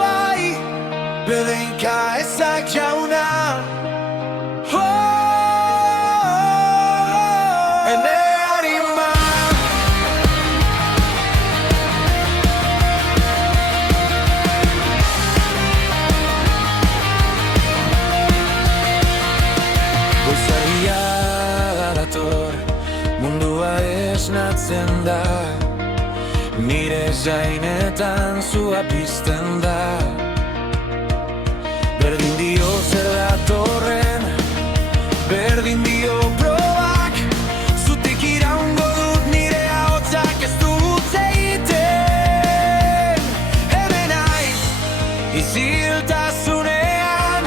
Bai, bedenka ezak jauna. Ene harima. Goizaria dator, mundua esnatzen da. Nire jainetan zua pizten da. Berdin dio zer datorren, berdin dio probak. Zutik iraungo dut nire ahotsak ez du utz egiten. Hemen naiz, isiltasunean.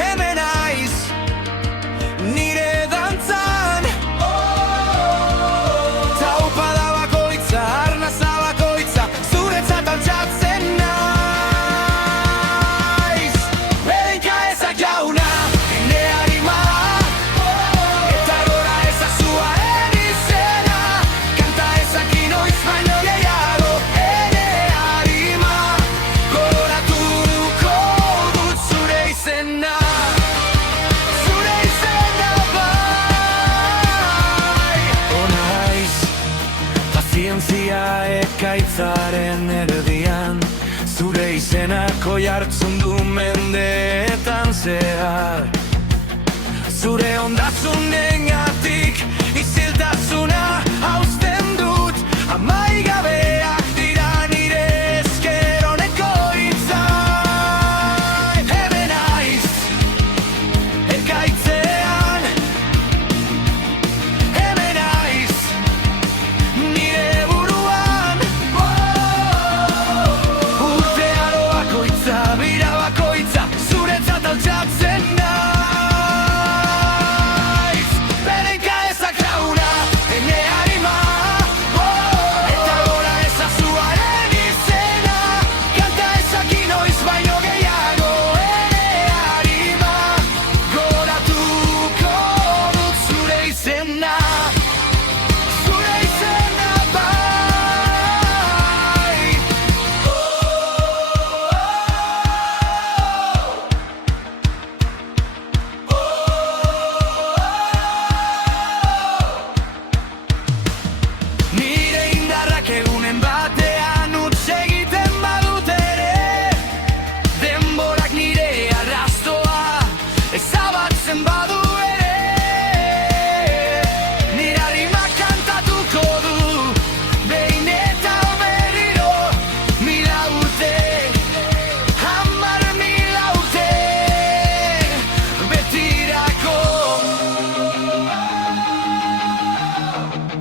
Hemen naiz, nire dantzan. Taupada bakoitza, arnaza bakoitza, zuretzat altxatzen naiz. Bedenka ezak jauna, ene harima. Eta gora ezazuaren izena. Kanta ezak inoiz baino gehiago, ene harima. Gogoratuko dut zure izena. Zure izena bai. Ona haiz, pazientzia ekaitzaren erdian. Zure izenak oihartzun du mendeetan zehar. Zure ondasunengatik isiltasuna hausten dut. Amaigabeak dira nire esker oneko hitzak. Hemen naiz, ekaitzean. Hemen naiz, nire buruan. Urtearo bakoitza, bira bakoitza, zuretzat altxatzen naiz. Bedenka ezak jauna, ene harima. Eta gora ezazuaren izena. Kanta ezak inoiz baino gehiago, ene harima. Gogoratuko dut zure izena. Zure izena bai. Nire indarrak egunen batean utz egiten badut ere. Denborak nire arrastoa ezabatzen badu ere. Nire harrimak kantatuko du, behin eta berriro. Mila urte, 10.000 urte, betirako.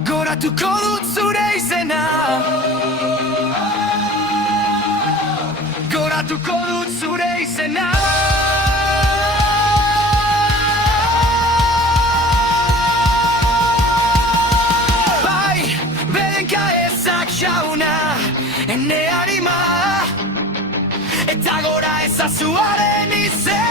Goratuko dut zure izena. Goratuko dut zure izena. Bai, bedenka ezak jauna, ene harima. Eta gora ezazuaren izena.